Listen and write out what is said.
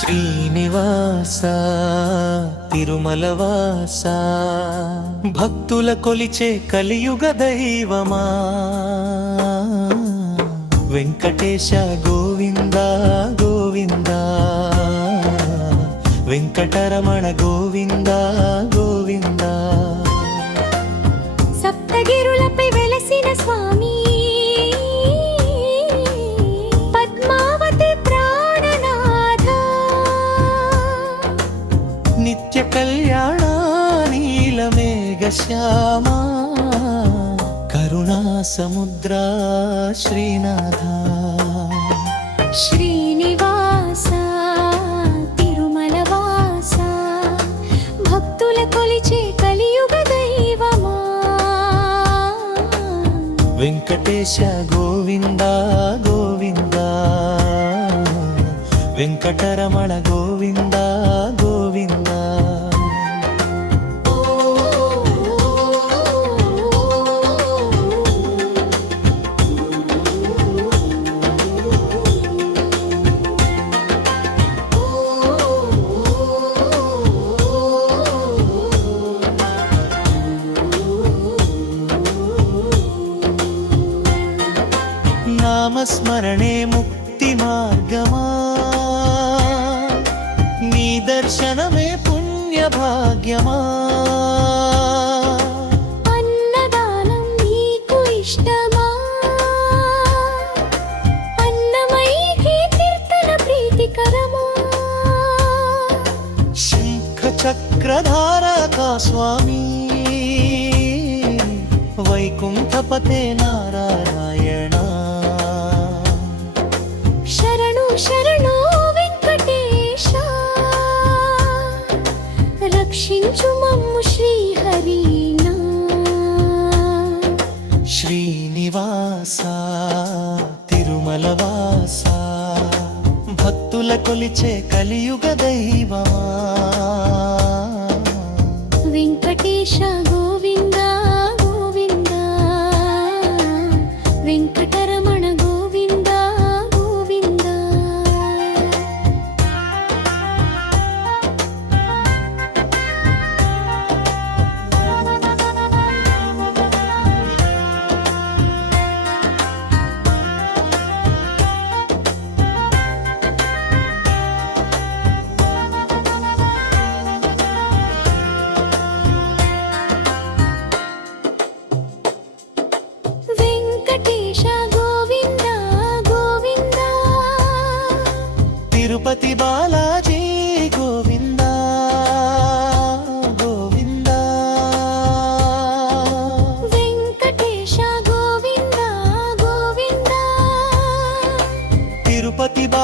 శ్రీనివాస తిరుమలవాస. భక్తుల కొలిచే కలియుగ దైవమా. వెంకటేశ గోవింద గోవింద. వెంకటరమణ గోవింద గోవింద. సప్తగిరులపై వెలసిన స్వామి. నిత్య కళ్యాణ నీలమేఘ శ్యామా. కరుణా సముద్ర శ్రీనాథ. శ్రీనివాస తిరుమల వాస భక్తుల కొలిచే కలియుగ దైవమా. వెంకటేశ గోవింద గోవింద. వెంకటరమణ గోవింద. నామస్మరణే ముక్తి మార్గమా నీ దర్శనమే పుణ్య భాగ్యమా అన్నదానం నీకు ఇష్టమా అన్నమై కీర్తన ప్రీతికరమా శంఖ చక్రధారకా స్వామి వైకుంఠపతే నారాయణ రక్షించు మమ్ము శ్రీహరినా శ్రీనివాస తిరుమల వాస భక్తుల కొలిచే కలియుగ దైవమా. వెంకటేశ గోవింద తిరుపతి బాలాజీ గోవిందా గోవిందా. వెంకటేశ గోవిందా గోవిందా. తిరుపతి బా